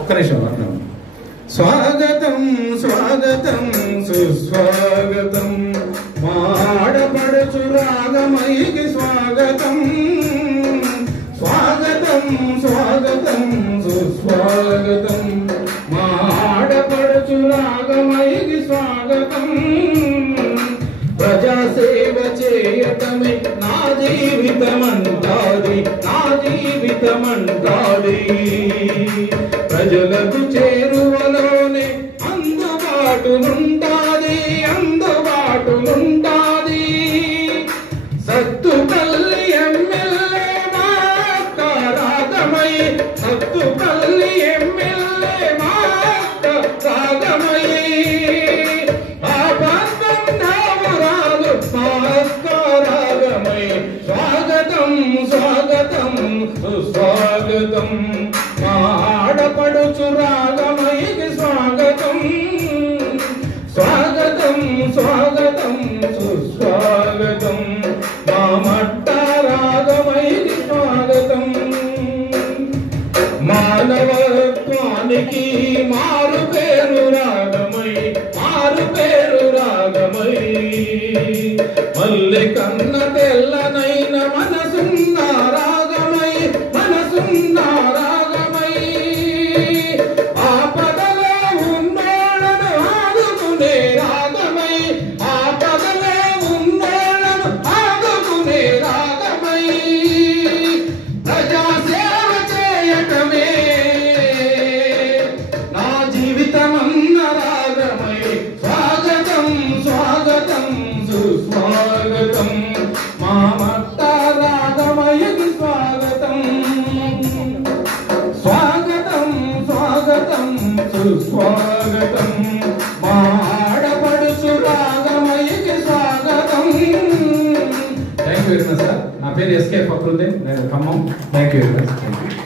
ఒక్క నిమిషం. స్వాగతం స్వాగతం సుస్వాగతం మా ఆడపడుచు రాగమయికి స్వాగతం. స్వాగతం స్వాగతం సుస్వాగతం మా ఆడపడుచు రాగమయికి స్వాగతం. ప్రజాసేవ చేయటమే నా జీవితమంటాది, నా జీవితమంటాది. ప్రజలకు చేరువలోనే అందుబాటులుంటాది, అందుబాటులుంటాది. సత్తుపల్లి ఎమ్మెల్యే మాట రాగమై, సత్తుపల్లి ఎమ్మెల్యే మాట రాగమై. ఆ బంధంరాలు రాగమై. స్వాగతం స్వాగతం సుస్వాగతం మా ఆడపడుచు రాగమయికి స్వాగతం. స్వాగతం స్వాగతం సుస్వాగతం మా మట్ట రాగమయికి స్వాగతం. మానవత్వానికి మారు పేరు రాగమై, మారు పేరు రాగమై. మల్లె కన్న తెల్లనైన మనసున్న రాగమై, మనసున్న రాగమై. ఆపదలో ఉన్నోళ్ళను ఆదుకునే రాగమై, ఆపదలో ఉన్నోళ్ళను ఆదుకునే రాగమై. ప్రజాసేవ చేయటమే నా జీవితమన్న రాగమై. స్వాగతం స్వాగతం సుస్వాగతం మా మట్ట రాగమయికి స్వాగతం. స్వాగతం స్వాగతం సుస్వాగతం మా ఆడపడుచు రాగమయికి స్వాగతం. Thank you very much sir. నా పేరు ఎస్కే ఫక్రుద్దీన్, నేను Khammam. Thank you very much.